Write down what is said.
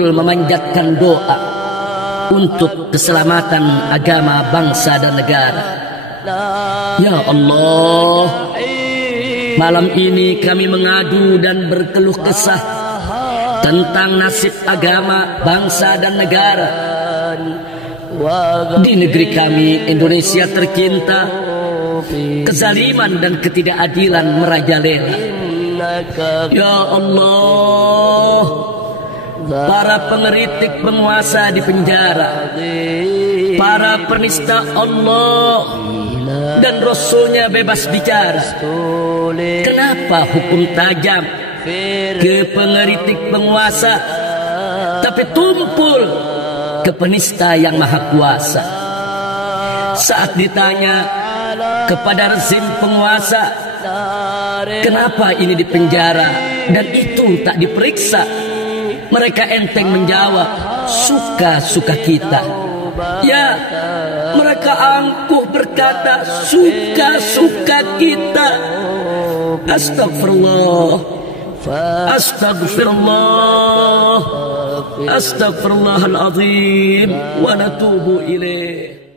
berkumpul memanjatkan doa untuk keselamatan agama, bangsa dan negara. Ya Allah, malam ini kami mengadu dan berkeluh kesah tentang nasib agama, bangsa dan negara di negeri kami Indonesia tercinta. Kezaliman dan ketidakadilan merajalela. Ya Allah, para pengeritik penguasa di penjara, para penista Allah dan Rasulnya bebas bicara. Kenapa hukum tajam ke pengeritik penguasa, tapi tumpul ke penista yang maha kuasa? Saat ditanya kepada rezim penguasa, kenapa ini dipenjara dan itu tak diperiksa, mereka enteng menjawab, suka-suka kita. Ya, mereka angkuh berkata, suka-suka kita. Astagfirullah, astagfirullah, astagfirullahaladzim, wa natubu ilaih.